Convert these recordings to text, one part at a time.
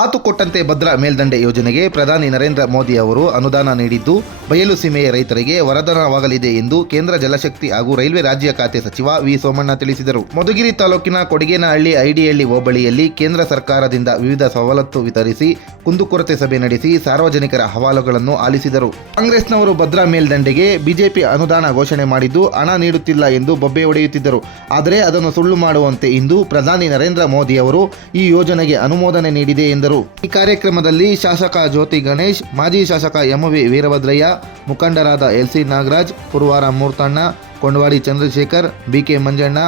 ಮಾತು ಕೊಟ್ಟಂತೆ ಭದ್ರಾ ಮೇಲ್ದಂಡೆ ಯೋಜನೆಗೆ ಪ್ರಧಾನಿ ನರೇಂದ್ರ ಮೋದಿ ಅವರು ಅನುದಾನ ನೀಡಿದ್ದು, ಬಯಲು ಸೀಮೆಯ ರೈತರಿಗೆ ವರದಾನವಾಗಲಿದೆ ಎಂದು ಕೇಂದ್ರ ಜಲಶಕ್ತಿ ಹಾಗೂ ರೈಲ್ವೆ ರಾಜ್ಯ ಖಾತೆ ಸಚಿವ ವಿ ಸೋಮಣ್ಣ ತಿಳಿಸಿದರು. ಮಧುಗಿರಿ ತಾಲೂಕಿನ ಕೊಡಗೇನಹಳ್ಳಿ ಐಡಿಹಳ್ಳಿ ಹೋಬಳಿಯಲ್ಲಿ ಕೇಂದ್ರ ಸರ್ಕಾರದಿಂದ ವಿವಿಧ ಸವಲತ್ತು ವಿತರಿಸಿ ಕುಂದುಕೊರತೆ ಸಭೆ ನಡೆಸಿ ಸಾರ್ವಜನಿಕರ ಹವಾಲುಗಳನ್ನು ಆಲಿಸಿದರು. ಕಾಂಗ್ರೆಸ್ನವರು ಭದ್ರಾ ಮೇಲ್ದಂಡೆಗೆ ಬಿಜೆಪಿ ಅನುದಾನ ಘೋಷಣೆ ಮಾಡಿದ್ದು, ಹಣ ನೀಡುತ್ತಿಲ್ಲ ಎಂದು ಬೊಬ್ಬೆ ಹೊಡೆಯುತ್ತಿದ್ದರು. ಆದರೆ ಅದನ್ನು ಸುಳ್ಳು ಮಾಡುವಂತೆ ಇಂದು ಪ್ರಧಾನಿ ನರೇಂದ್ರ ಮೋದಿ ಅವರು ಈ ಯೋಜನೆಗೆ ಅನುಮೋದನೆ ನೀಡಿದೆ ಎಂದರು. ಈ ಕಾರ್ಯಕ್ರಮದಲ್ಲಿ ಶಾಸಕ ಜ್ಯೋತಿ ಗಣೇಶ್, ಮಾಜಿ ಶಾಸಕ ಎಂವಿ ವೀರಭದ್ರಯ್ಯ, ಮುಖಂಡರಾದ LC Nagaraj, Purvara Murthanna, Kondavadi Chandrashekar, BK Manjanna,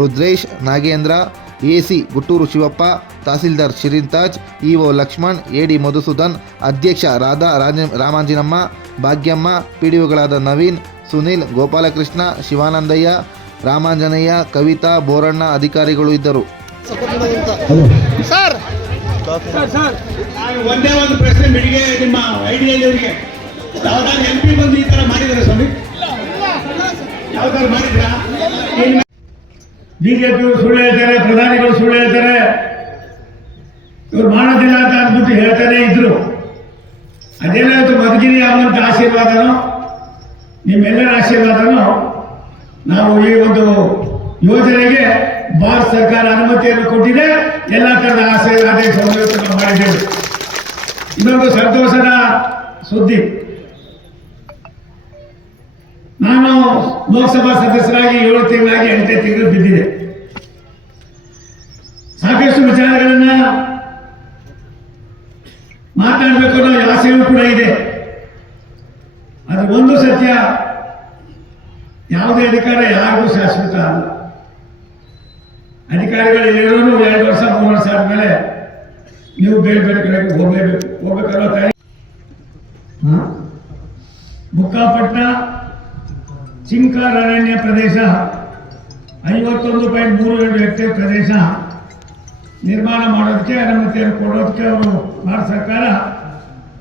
Rudresh Nagendra, AC Guttur Shivappa, tahsildar Shirintaj, EO Lakshman, AD Madhusudan, ಅಧ್ಯಕ್ಷ ರಾಧಾ ರಾಜ ರಾಮಾಂಜಿನಮ್ಮ, ಭಾಗ್ಯಮ್ಮ, ಪಿಡಿಒಗಳಾದ ನವೀನ್, ಸುನೀಲ್, ಗೋಪಾಲಕೃಷ್ಣ, ಶಿವಾನಂದಯ್ಯ ರಾಮಾಂಜನಯ್ಯ ಕವಿತಾ, ಬೋರಣ್ಣ ಅಧಿಕಾರಿಗಳು ಇದ್ದರು. ಒಂದೇ ಒಂದು ಪ್ರಶ್ನೆ ಬೆಳಿಗ್ಗೆ ನಿಮ್ಮ ಐಡಿಯಲ್ಲಿ ಅವರಿಗೆ ಯಾವ್ದಾದ್ರು ಎಂ ಪಿ ಬಂದು ಈ ತರ ಮಾಡಿದ್ರೆ ಸ್ವಾಮಿ? ಯಾವ್ದಾದ್ರು ಮಾಡಿದ್ರಾ? ಬಿಜೆಪಿ ಸುಳ್ಳು ಹೇಳ್ತಾರೆ ಪ್ರಧಾನಿಗಳು ಸುಳ್ಳು ಹೇಳ್ತಾರೆ. ಇವ್ರು ಮಾಡೋದಿಲ್ಲ ಅಂತ ಅಂದ್ಬಿಟ್ಟು ಹೇಳ್ತಾನೆ ಇದ್ರು. ಅದೇನಾಯ್ತು ಮಧುಗಿರಿ ಅಮ್ಮಂತ ಆಶೀರ್ವಾದನೋ ನಿಮ್ಮೆಲ್ಲರ ಆಶೀರ್ವಾದನೋ ನಾವು ಈ ಒಂದು ಯೋಜನೆಗೆ ಭಾರತ ಸರ್ಕಾರ ಅನುಮತಿಯನ್ನು ಕೊಟ್ಟಿದೆ. ಎಲ್ಲ ತರದ ಆಶೀರ್ವಾದ ಇನ್ನೊಂದು ಸಂತೋಷದ ಸುದ್ದಿ. ನಾನು ಲೋಕಸಭಾ ಸದಸ್ಯರಾಗಿ ಏಳು ತಿಂಗಳಾಗಿ ಎಂಟೇ ತಿಂಗಳು ಬಿದ್ದಿದೆ. ಸಾಕಷ್ಟು ವಿಚಾರಗಳನ್ನ ಮಾತಾಡಬೇಕು ಅನ್ನೋ ಆಸೆಯೂ ಕೂಡ ಇದೆ. ಅದು ಒಂದು ಸತ್ಯ, ಯಾವುದೇ ಅಧಿಕಾರ ಯಾರಿಗೂ ಶಾಶ್ವತ ಅಲ್ಲ. ಅಧಿಕಾರಿಗಳು ಎರಡು ವರ್ಷ, ಮೂರು ವರ್ಷ ಆದ್ಮೇಲೆ ನೀವು ಬೇರೆ ಬೇರೆ ಕಡೆಗೆ ಹೋಗಲೇಬೇಕು. ಹೋಗ್ಬೇಕಲ್ವ ತಾಯಿ ಬುಕ್ಕಾಪಟ್ಟ ಚಿಂಕಾರ್ ಚಿಂಕಾರಣ್ಯ ಪ್ರದೇಶ, ಐವತ್ತೊಂದು ಪಾಯಿಂಟ್ ಮೂರು ಎರಡು ಹೆಕ್ಟೇರ್ ಪ್ರದೇಶ ನಿರ್ಮಾಣ ಮಾಡೋದಕ್ಕೆ ಅನುಮತಿಯನ್ನು ಕೊಡೋದಕ್ಕೆ ಅವರು ಭಾರತ ಸರ್ಕಾರ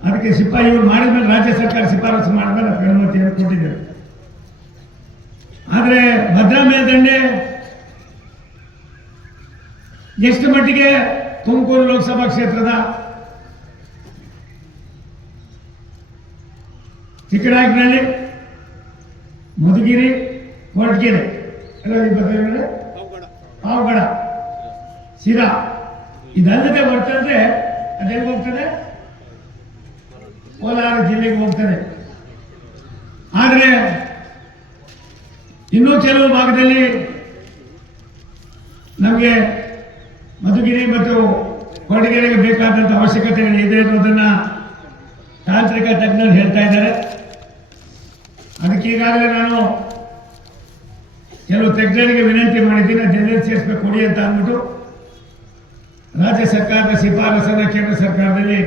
ಅದಕ್ಕೆ ಸಿಪಾಯಿ ಇವರು ಮಾಡಿದ್ಮೇಲೆ ರಾಜ್ಯ ಸರ್ಕಾರ ಶಿಫಾರಸು ಮಾಡಿದ್ಮೇಲೆ ಅದಕ್ಕೆ ಅನುಮತಿಯನ್ನು ಕೊಟ್ಟಿದ್ದಾರೆ. ಆದರೆ ಭದ್ರಾ ಮೇಲ್ದಂಡೆ ಎಷ್ಟು ಮಟ್ಟಿಗೆ ತುಮಕೂರು ಲೋಕಸಭಾ ಕ್ಷೇತ್ರದ ಚಿಕ್ಕನಾಯಕನಹಳ್ಳಿ ಮಧುಗಿರಿ ಕೊರಟಗೆರೆ ಎಲ್ಲ ಬದಲಾವಣೆ ಪಾವಗಡ. ಶಿರಾ. ಇದಲ್ಲದೆ ಬರ್ತಂದ್ರೆ ಅದೆಲ್ಲಿ ಹೋಗ್ತದೆ? ಕೋಲಾರ ಜಿಲ್ಲೆಗೆ ಹೋಗ್ತದೆ. ಆದರೆ ಇನ್ನೂ ಕೆಲವು ಭಾಗದಲ್ಲಿ ನಮಗೆ ಮಧುಗಿರಿ ಮತ್ತು ಕೊಡಗೆರೆಗೆ ಬೇಕಾದಂಥ ಅವಶ್ಯಕತೆಗಳಿದೆ ಅನ್ನೋದನ್ನು ತಾಂತ್ರಿಕ ತಜ್ಞರು ಹೇಳ್ತಾ ಇದ್ದಾರೆ. ಅದಕ್ಕೆ ನಾನು ಕೆಲವು ತಜ್ಞರಿಗೆ ವಿನಂತಿ ಮಾಡಿದ್ದೀನಿ ಜನರಲ್ ಕೊಡಿ ಅಂತ ಅಂದ್ಬಿಟ್ಟು ರಾಜ್ಯ ಸರ್ಕಾರದ ಶಿಫಾರಸನ್ನು ಕೇಂದ್ರ ಸರ್ಕಾರದಲ್ಲಿ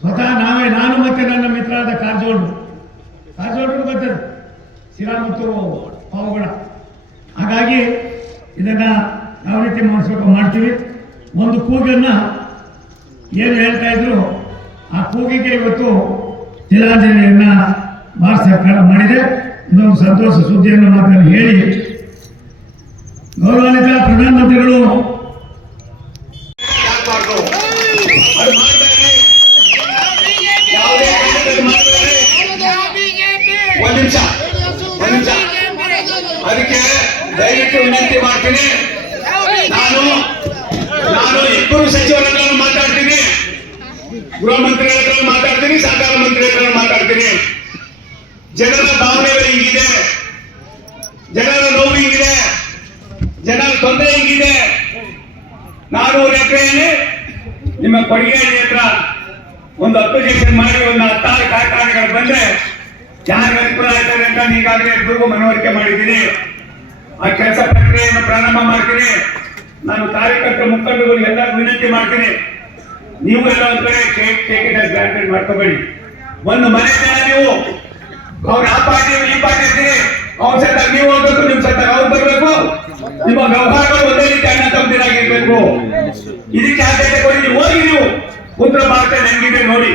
ಸ್ವತಃ ನಾವೇ, ನಾನು ಮತ್ತೆ ನನ್ನ ಮಿತ್ರರಾದ ಕಾರಜೋಳು. ಕಾರಜೋಳು ಬರ್ತದೆ ಶಿರಾ ಮತ್ತು ಪಾವಗಡ. ಹಾಗಾಗಿ ಇದನ್ನ ಯಾವ ರೀತಿ ಮಾಡಿಸ್ಬೇಕು ಮಾಡ್ತೀವಿ. ಒಂದು ಕೂಗನ್ನು ಏನು ಹೇಳ್ತಾ ಇದ್ರು, ಆ ಕೂಗಿಗೆ ಇವತ್ತು ತಿಲಾಂಜಲಿಯನ್ನ ಭಾರತ ಸರ್ಕಾರ ಮಾಡಿದೆ. ಇದೊಂದು ಸಂತೋಷ ಸುದ್ದಿಯನ್ನು ಮಾತನ್ನು ಹೇಳಿ. ಗೌರವಾನ್ವಿತ ಪ್ರಧಾನಮಂತ್ರಿಗಳು ಅದಕ್ಕೆ ದಯವಿಟ್ಟು ವಿನಂತಿ ಮಾಡ್ತೀನಿ. ನಾನು ಇಬ್ಬರು ಸಚಿವರ ಹತ್ರ ಮಾತಾಡ್ತೀನಿ. ಗೃಹ ಮಂತ್ರಿ ಹತ್ರ ಮಾತಾಡ್ತೀನಿ ಸಹಕಾರ ಮಂತ್ರಿ ಹತ್ರ ಮಾತಾಡ್ತೀನಿ. ಜನರ ಭಾವನೆಗಳು ಹಿಂಗಿದೆ. ಜನರ ನೋವು ಹಿಂಗಿದೆ. ಜನರ ತೊಂದರೆ ಹಿಂಗಿದೆ. ನಾನೂರು ಎಕರೆಯಲ್ಲಿ ನಿಮ್ಮ ಕೊಡುಗೆ ಹತ್ರ ಒಂದು ಅಪ್ಲಿಕೇಶನ್ ಮಾಡಿ, ಒಂದು ಹತ್ತಾರು ಕಾರ್ಖಾನೆಗಳು ಬಂದ್ರೆ ಯಾರು ಅನುಕೂಲ ಆಗ್ತದೆ ಅಂತ ಈಗಾಗಲೇ ಮನವರಿಕೆ ಮಾಡಿದ್ದೀನಿ. ಆ ಕೆಲಸ ಪ್ರಕ್ರಿಯೆಯನ್ನು ಪ್ರಾರಂಭ ಮಾಡ್ತೀನಿ. ನಾನು ಕಾರ್ಯಕರ್ತ ಮುಖಂಡರು ಎಲ್ಲರೂ ವಿನಂತಿ ಮಾಡ್ತೀನಿ. ನೀವು ಎಲ್ಲ ಒಂದ್ ಕಡೆ ಗ್ರಾಂಟೆಡ್ ಮಾಡ್ಕೋಬೇಡಿ. ಒಂದು ಮನೆ ಜನ ನೀವು. ಅವ್ರ ಆ ಪಾರ್ಟಿ, ಈ ಪಾರ್ಟಿ ಇರ್ತೀರಿ ಅವ್ರ ಸತ್ತ ನೀವು ಹೋಗ್ಬೇಕು, ನಿಮ್ ಸತ್ತ ಅವ್ರು ಬರ್ಬೇಕು. ನಿಮ್ಮ ವ್ಯವಹಾರಗಳು ಒಂದೇ ರೀತಿ ಅಣ್ಣ ತಮ್ಮದಿರಾಗಿರ್ಬೇಕು ಇದಕ್ಕೆ ಆದ್ಯತೆ ಕೊಡಿ, ನೀವು ಹೋಗಿ ನೀವು. ಉತ್ತರ ಭಾರತ ಹೆಂಗಿದೆ ನೋಡಿ.